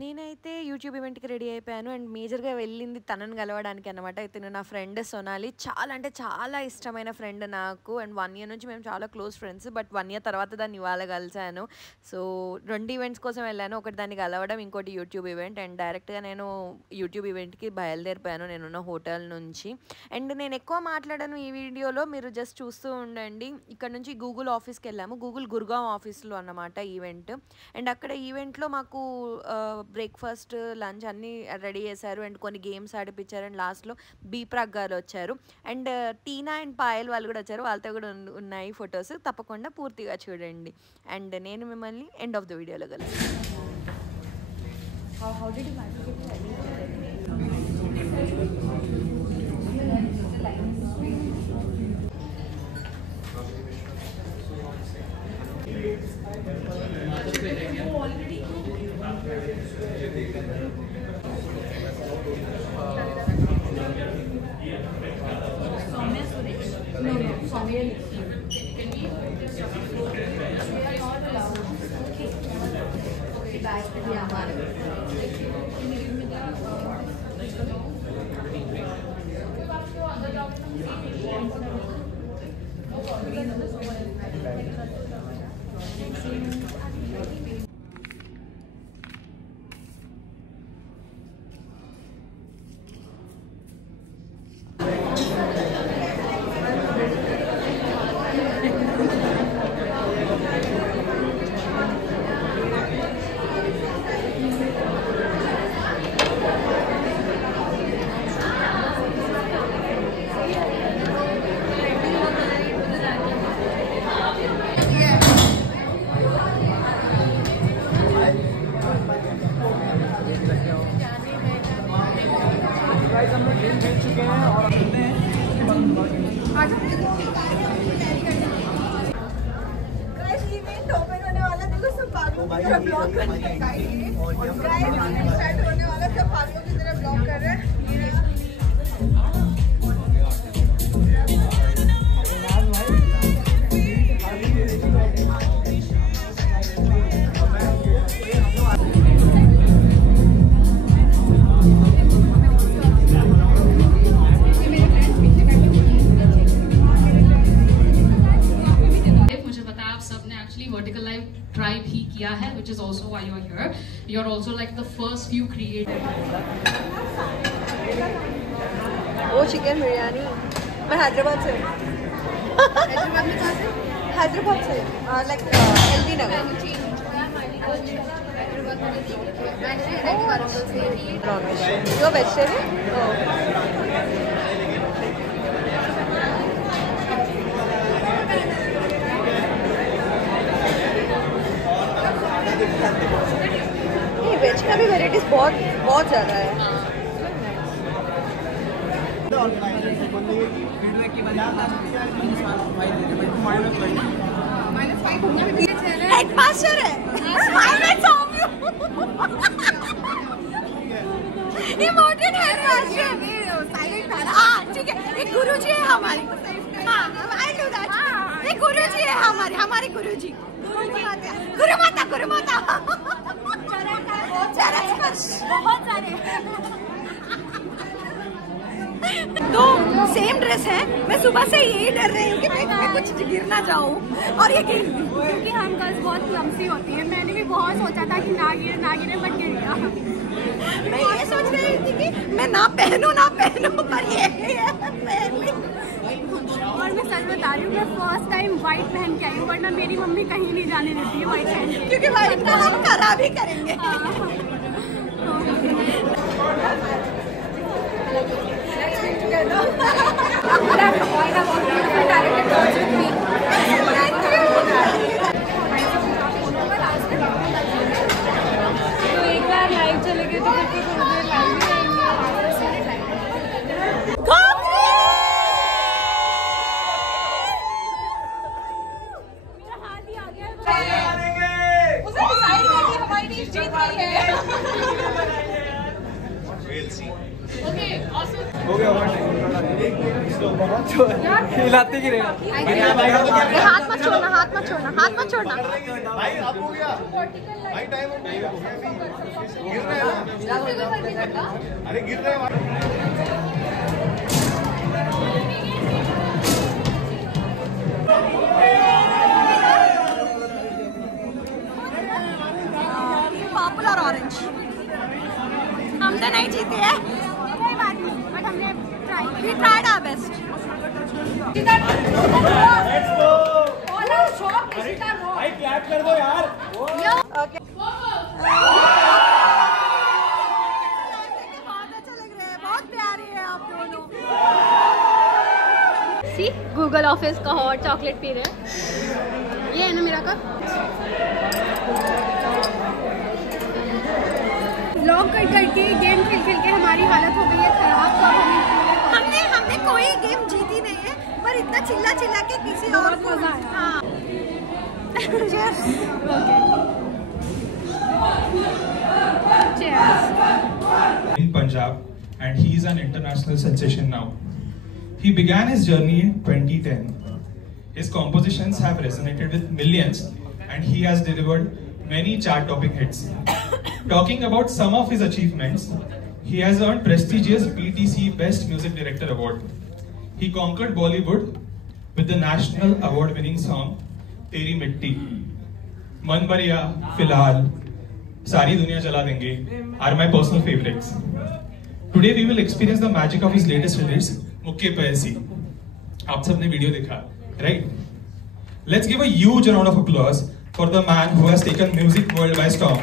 నేనైతే యూట్యూబ్ ఈవెంట్‌కి రెడీ అయిపోయాను. అండ్ మేజర్‌గా వెళ్ళింది తనని కలవడానికి అనమాట. తిను నా ఫ్రెండ్ సొనాలి. చాలా అంటే చాలా ఇష్టమైన ఫ్రెండ్ నాకు. అండ్ 1 ఇయర్ నుంచి మేము చాలా క్లోజ్ ఫ్రెండ్స్. బట్ 1 ఇయర్ తర్వాత దాన్ని ఇవాళ కలిసాను. సో 2 ఈవెంట్స్ కోసం వెళ్ళాను. ఒకటి దాన్ని కలవడం, ఇంకోటి యూట్యూబ్ ఈవెంట్. అండ్ డైరెక్ట్‌గా నేను యూట్యూబ్ ఈవెంట్‌కి బయలుదేరిపోయాను నేనున్న హోటల్ నుంచి. అండ్ నేను ఎక్కువ మాట్లాడను ఈ వీడియోలో, మీరు జస్ట్ చూస్తూ ఉండండి. ఇక్కడ నుంచి గూగుల్ ఆఫీస్‌కెళ్ళాము. గూగుల్ గుర్గావ్ ఆఫీస్‌లో అన్నమాట ఈవెంట్. అండ్ అక్కడ ఈవెంట్‌లో మాకు బ్రేక్‌ఫాస్ట్, లంచ్ అన్నీ రెడీ చేశారు. అండ్ కొన్ని గేమ్స్ ఆడిపించారు. అండ్ లాస్ట్‌లో బీ ప్రాక్ గారు వచ్చారు. అండ్ టీనా అండ్ పాయల్ వాళ్ళు కూడా వచ్చారు. వాళ్ళతో కూడా ఉన్నాయి ఫొటోస్. తప్పకుండా పూర్తిగా చూడండి. అండ్ నేను మిమ్మల్ని ఎండ్ ఆఫ్ ద వీడియోలో కలుస్తాను. How did you manage it? Vertical Life Tribe ही किया है, which is also why you are here. You are also like the first few creators. वो चिकन बिरयानी मैं हैदराबाद से हैदराबाद में कहाँ से? हैदराबाद से like LB Nagar. You are vegetarian? ये वेज का भी वेराइटीज बहुत ज़्यादा है। हेडमास्टर है। Emoted headmaster. हाँ ठीक है, एक गुरुजी है हमारे। हाँ आई नो दैट। एक गुरुजी है हमारे गुरुजी। गुरु माता बहुत सारे। तो सेम ड्रेस है। मैं सुबह से यही डर रही हूँ कि मैं कुछ गिर ना जाऊँ, और ये गिर गई क्योंकि हम गर्ल्स बहुत क्लमसी होती है। मैंने भी बहुत सोचा था कि ना गिरे बट गिर गया। मैं ये सोच रही थी कि मैं ना पहनूं पर ये पहन ली। और मैं सच बता रही हूँ, मैं फर्स्ट टाइम व्हाइट पहन के आई हूँ, वरना मेरी मम्मी कहीं नहीं जाने देती है व्हाइट पहन के, क्योंकि व्हाइट को हम खराब ही करेंगे। तो एक बार लाइव चले गए तो फिर तो थोड़ी देर लाइव ही रहेंगे। Okay, awesome. हो गया हिलाते गिरे हाथ मत छोड़ना, हाथ मत छोड़ना, हाथ मत छोड़ना। भाई अब हो गया भाई, टाइम हो गया, गिर रहे हैं, अरे गिर रहे हैं। पॉपुलर ऑरेंज हम तो नहीं जीते हैं, कोई बात नहीं, बट हमने वी ट्राइड आवर बेस्ट। भाई क्लैप कर दो यार। बहुत अच्छा लग रहा है, बहुत प्यारे हैं आप दोनों। सी गूगल ऑफिस का हॉट चॉकलेट पी रहे हैं, ये है ना मेरा कप। व्लॉग कर करके गेम खेल खेल के हमारी हालत हो गई है खराब। हमने कोई गेम जीती नहीं है, पर इतना चिल्ला चिल्ला के किसी और को हाँ। In Punjab, and he is an international sensation now. He began his journey in 2010. His compositions have resonated with millions, and he has delivered many chart-topping hits. Talking about some of his achievements, he has earned prestigious BTC Best Music Director Award. He conquered Bollywood with the national award-winning song Teri Mitti. Man Bariya, Filhal, Sari Duniya Chala Denge are my personal favorites. Today we will experience the magic of his latest release, Mukke Paisi. आप सबने video देखा, right? Let's give a huge round of applause for the man who has taken music world by storm,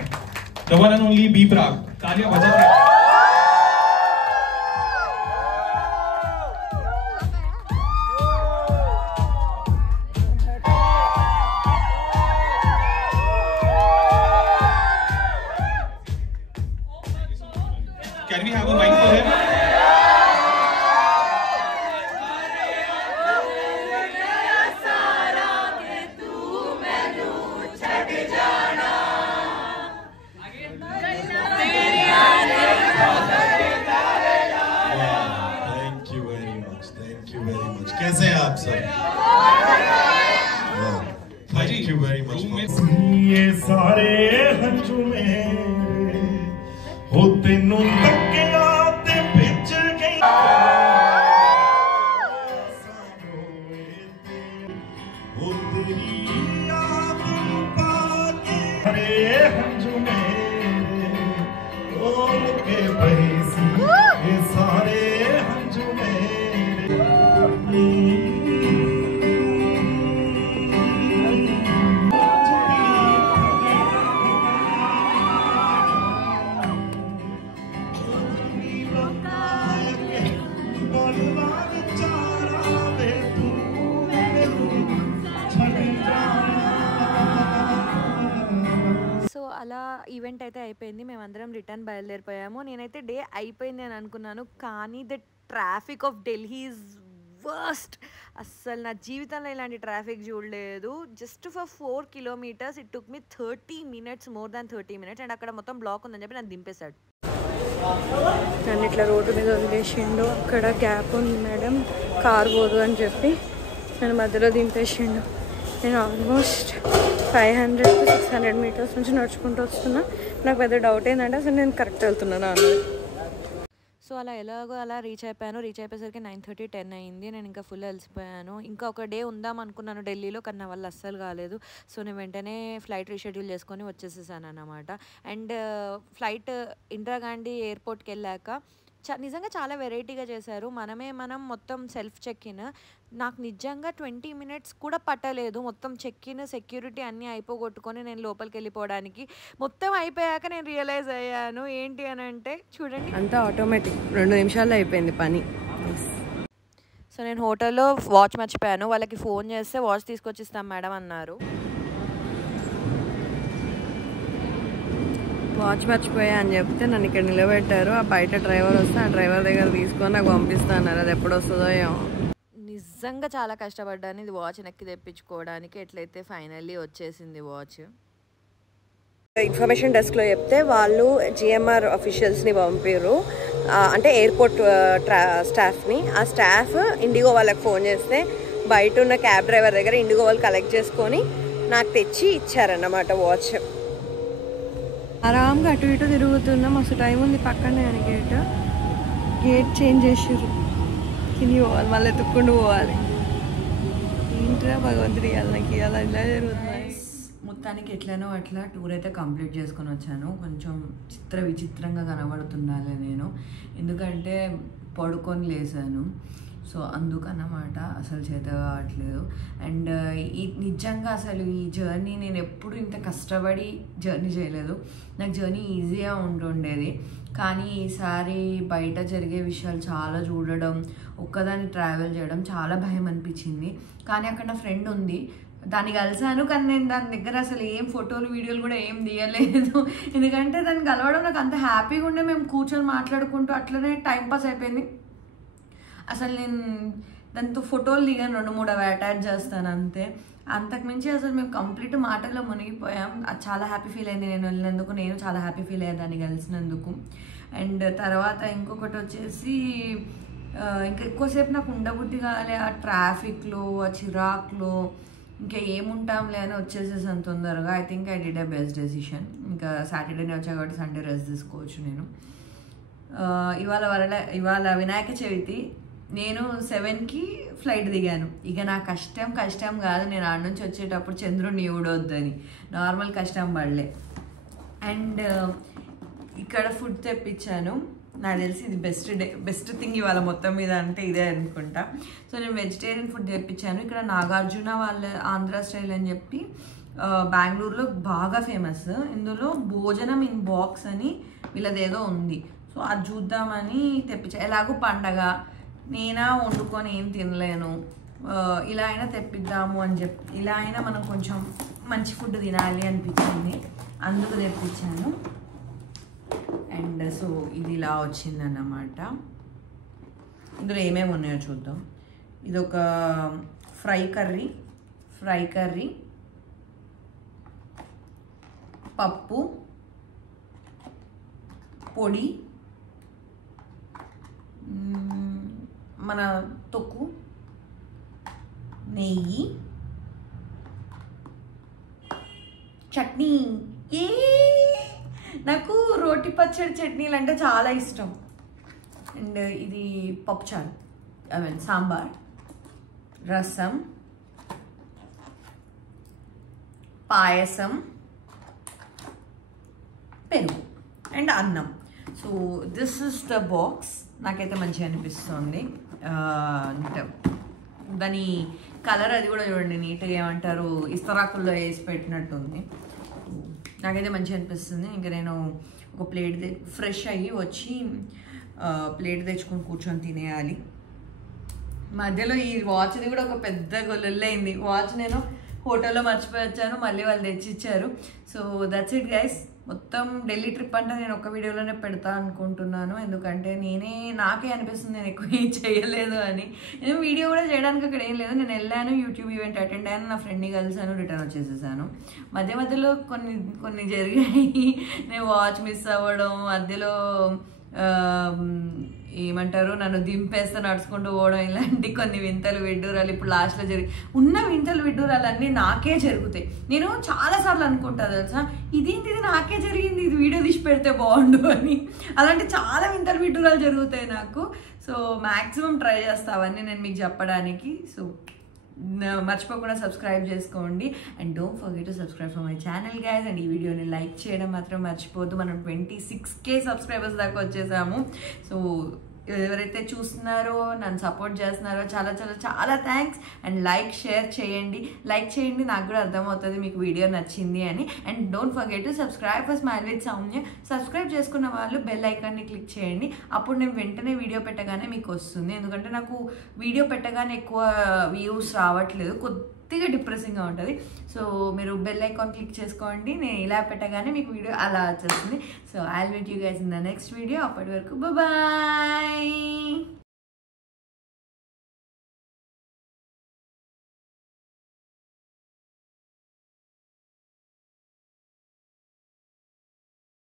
the one and only B Prag. तालियां बजाते हैं। Can we have a mic for him? Thank you very much. कैसे हैं आप सब? Thank you very much. ये सारे हंजू में हो तेनू तकिया ते बिच गई हो तेरी याद पाके सारे हंजू में ओ मुके पैसी ये सारे हंजू में సో అలా ఈవెంట్ అయితే అయిపోయింది, మేమందరం రిటర్న్ బయలుదేరిపోయాము. నేనైతే డే అయిపోయింది అని అనుకున్నాను, కానీ the Tropic of Delhi is worst. అస్సలు నా జీవితంలో ఇలాంటి ట్రాఫిక్ చూడలేదు. Just for 4 kilometers it took me 30 minutes, more than 30 minutes. And అక్కడ మొత్తం బ్లాక్ ఉందని చెప్పి నన్ను దింపేశాడు. నన్ను ఇట్లా రోడ్డు మీద వదిలేసిండు. అక్కడ గ్యాప్ ఉంది మేడం, కార్ పోదు అని చెప్పి నన్ను మధ్యలో దింపేసిండు. నేను ఆల్మోస్ట్ 500 to 600 meters నుంచి నడుచుకుంటూ వస్తున్నా. నాకు పెద్ద డౌట్ ఏంటంటే అసలు నేను కరెక్ట్ వెళ్తున్నాను అన్నది. సో అలా ఎలాగో అలా రీచ్ అయిపోయేసరికి 9:30, 10 అయింది. నేను ఇంకా ఫుల్ అలసిపోయాను. ఇంకా ఒక డే ఉందాం అనుకున్నాను ఢిల్లీలో, కానీ నా వల్ల అస్సలు కాలేదు. సో నేను వెంటనే ఫ్లైట్ రీషెడ్యూల్ చేసుకొని వచ్చేసేసాను అన్నమాట. అండ్ ఫ్లైట్ ఇందిరాగాంధీ ఎయిర్పోర్ట్కి వెళ్ళాక నిజంగా చాలా వెరైటీగా చేశారు. మనం మొత్తం సెల్ఫ్ చెక్ ఇన్. నాకు నిజంగా 20 minutes కూడా పట్టలేదు. మొత్తం చెక్ ఇన్, సెక్యూరిటీ అన్నీ అయిపోగొట్టుకొని నేను లోపలికి వెళ్ళిపోవడానికి. మొత్తం అయిపోయాక నేను రియలైజ్ అయ్యాను ఏంటి అని అంటే, చూడండి అంతా ఆటోమేటిక్, 2 నిమిషాల్లో అయిపోయింది పని. సో నేను హోటల్లో వాచ్ మర్చిపోయాను. వాళ్ళకి ఫోన్ చేస్తే వాచ్ తీసుకొచ్చిస్తాం మేడం అన్నారు. వాచ్ మర్చిపోయా అని చెప్తే నన్ను ఇక్కడ నిలబెట్టారు. ఆ బయట డ్రైవర్ వస్తే ఆ డ్రైవర్ దగ్గర తీసుకొని నాకు పంపిస్తాన్నారు. అది ఎప్పుడు వస్తుందో ఏమో. నిజంగా చాలా కష్టపడ్డాను ఇది వాచ్ నెక్కి తెప్పించుకోవడానికి. ఎట్లయితే ఫైనల్లీ వచ్చేసింది వాచ్. ఇన్ఫర్మేషన్ డెస్క్లో చెప్తే వాళ్ళు జిఎంఆర్ అఫీషియల్స్ని పంపారు, అంటే ఎయిర్పోర్ట్ స్టాఫ్ని. ఆ స్టాఫ్ ఇండిగో వాళ్ళకి ఫోన్ చేస్తే బయట ఉన్న క్యాబ్ డ్రైవర్ దగ్గర ఇండిగో వాళ్ళు కలెక్ట్ చేసుకొని నాకు తెచ్చి ఇచ్చారన్నమాట వాచ్. ఆరాంగా అటు ఇటు తిరుగుతున్నాం. మస్తు టైం ఉంది పక్కనే అని గేట్ చేంజ్ చేసారు. కింది పోవాలి, మళ్ళీ ఎత్తుక్కుంటూ పోవాలి. ఏంట్రా భగవంతుడి నాకు అలా ఇలా జరుగుతుంది. మొత్తానికి ఎట్లనో అట్లా టూర్ అయితే కంప్లీట్ చేసుకొని వచ్చాను. కొంచెం విచిత్రంగా కనబడుతున్నాను నేను, ఎందుకంటే పడుకొని లేసాను. సో అందుకన్నమాట అసలు చేత కావట్లేదు. అండ్ ఈ నిజంగా అసలు ఈ జర్నీ నేను ఎప్పుడు ఇంత కష్టపడి జర్నీ చేయలేదు. నాకు జర్నీ ఈజీగా ఉంటుండేది, కానీ ఈసారి బయట జరిగే విషయాలు చాలా చూడడం, ఒక్కదాన్ని ట్రావెల్ చేయడం చాలా భయం అనిపించింది. కానీ అక్కడ నా ఫ్రెండ్ ఉంది, దాన్ని కలిసాను, కానీ నేను దాని దగ్గర అసలు ఏం ఫోటోలు వీడియోలు కూడా ఏం తీయలేదు. ఎందుకంటే దాన్ని కలవడం నాకు అంత హ్యాపీగా ఉండే, మేము కూర్చొని మాట్లాడుకుంటూ అట్లనే టైంపాస్ అయిపోయింది. అసలు నేను దాంతో ఫోటోలు దిగాను, 2-3 అవి అటాచ్ చేస్తాను అంతే. అంతకుమించి అసలు మేము కంప్లీట్ మాటల్లో మునిగిపోయాం. అది చాలా హ్యాపీ ఫీల్ అయింది నేను వెళ్ళినందుకు, నేను చాలా హ్యాపీ ఫీల్ అయ్యాను దాన్ని కలిసినందుకు. అండ్ తర్వాత ఇంకొకటి వచ్చేసి ఇంకా ఎక్కువసేపు నాకు ఉండబుద్ధి కాలే ఆ ట్రాఫిక్లో, ఆ చిరాక్లో. ఇంకా ఏముంటాంలే అని వచ్చేసేసాను తొందరగా. I think I did a best decision. ఇంకా సాటర్డేనే వచ్చా కాబట్టి సండే రెస్ట్ తీసుకోవచ్చు నేను. ఇవాళ వినాయక చవితి, నేను 7కి ఫ్లైట్ దిగాను. ఇక నా కష్టం కాదు, నేను ఆడ నుంచి వచ్చేటప్పుడు చంద్రుడిని ఊడొద్దని నార్మల్ కష్టం పడలే. అండ్ ఇక్కడ ఫుడ్ తెప్పించాను. నాకు తెలిసి ఇది బెస్ట్ థింగ్ ఇవాళ మొత్తం మీద అంటే ఇదే అనుకుంటా. సో నేను వెజిటేరియన్ ఫుడ్ తెప్పించాను. ఇక్కడ నాగార్జున వాళ్ళ ఆంధ్ర స్టైల్ అని చెప్పి బెంగళూరులో బాగా ఫేమస్. ఇందులో భోజనం ఇన్ బాక్స్ అని వీళ్ళదేదో ఉంది. సో అది చూద్దామని తెప్పించా. ఎలాగో పండగ, నేనా వండుకొని ఏం తినలేను, ఇలా అయినా తెప్పిద్దాము అని చెప్పి, ఇలా అయినా మనం కొంచెం మంచి ఫుడ్ తినాలి అనిపించింది, అందుకు తెప్పించాను. అండ్ సో ఇది ఇలా వచ్చిందన్నమాట. ఇందులో ఏమేమి ఉన్నాయో చూద్దాం. ఇదొక ఫ్రై కర్రీ, పప్పు, పొడి, మన తొక్కు, నెయ్యి, చట్నీ. నాకు రోటి పచ్చడి చట్నీలు అంటే చాలా ఇష్టం. అండ్ ఇది పప్పుచారు, సాంబార్, రసం, పాయసం, పెరుగు అండ్ అన్నం. So this is the box. నాకైతే మంచిగా అనిపిస్తుంది. అంటే దాని కలర్ అది కూడా చూడండి, నీట్గా ఏమంటారు ఇస్తరాకుల్లో వేసి పెట్టినట్టుంది. నాకైతే మంచిగా అనిపిస్తుంది. ఇంకా నేను ఒక ప్లేట్ ఫ్రెష్ అయ్యి వచ్చి ప్లేట్ తెచ్చుకొని కూర్చొని తినేయాలి. మధ్యలో ఈ వాచ్ది కూడా ఒక పెద్ద గొల్లయింది. వాచ్ నేను హోటల్లో మర్చిపోయి వచ్చాను, మళ్ళీ వాళ్ళు తెచ్చిచ్చారు. So that's it guys. మొత్తం ఢిల్లీ ట్రిప్ అంటే నేను ఒక వీడియోలోనే పెడతా అనుకుంటున్నాను, ఎందుకంటే నాకే అనిపిస్తుంది నేను ఎక్కువ ఏం చేయలేదు అని. నేను వీడియో కూడా చేయడానికి అక్కడ ఏం లేదు. నేను వెళ్ళాను, యూట్యూబ్ ఈవెంట్ అటెండ్ అయ్యాను, నా ఫ్రెండ్ని కలిసాను, రిటర్న్ వచ్చేసేసాను. మధ్యలో కొన్ని జరిగాయి. నేను వాచ్ మిస్ అవ్వడం, మధ్యలో ఏమంటారు నన్ను దింపేస్తే నడుచుకుంటూ పోవడం, ఇలాంటి కొన్ని వింతలు విడ్డూరాలు ఇప్పుడు లాస్ట్లో ఉన్న వింతలు విడ్డూరాలన్నీ నాకే జరుగుతాయి. నేను చాలాసార్లు అనుకుంటా తెలుసా, ఇదేంటి ఇది నాకే జరిగింది, ఇది వీడియో తీసి పెడితే బాగుండు అని. అలాంటి చాలా వింతలు విడ్డూరాలు జరుగుతాయి నాకు. సో మ్యాక్సిమం ట్రై చేస్తా అవన్నీ నేను మీకు చెప్పడానికి. సో మర్చిపోకుండా సబ్స్క్రైబ్ చేసుకోండి. And don't forget to subscribe for my channel guys. And ఈ వీడియోని లైక్ చేయడం మాత్రం మర్చిపోద్దు. మనం 26K సబ్స్క్రైబర్స్ దాకా వచ్చేసాము. సో ఎవరైతే చూస్తున్నారో, నన్ను సపోర్ట్ చేస్తున్నారో చాలా చాలా చాలా థ్యాంక్స్. అండ్ లైక్ షేర్ చేయండి, నాకు కూడా అర్థమవుతుంది మీకు వీడియో నచ్చింది అని. And don't forget to subscribe for smile with Soumya. Subscribe చేసుకున్న వాళ్ళు బెల్ ఐకాన్ని క్లిక్ చేయండి, అప్పుడు నేను వెంటనే వీడియో పెట్టగానే మీకు వస్తుంది. ఎందుకంటే నాకు వీడియో పెట్టగానే ఎక్కువ వ్యూస్ రావట్లేదు, కొద్దిగా డిప్రెసింగ్గా ఉంటుంది. సో మీరు బెల్ ఐకాన్ క్లిక్ చేసుకోండి, నేను ఇలా పెట్టగానే మీకు వీడియో అలా వచ్చేస్తుంది. So I will meet you guys in the next video. అప్పటి వరకు బాయ్.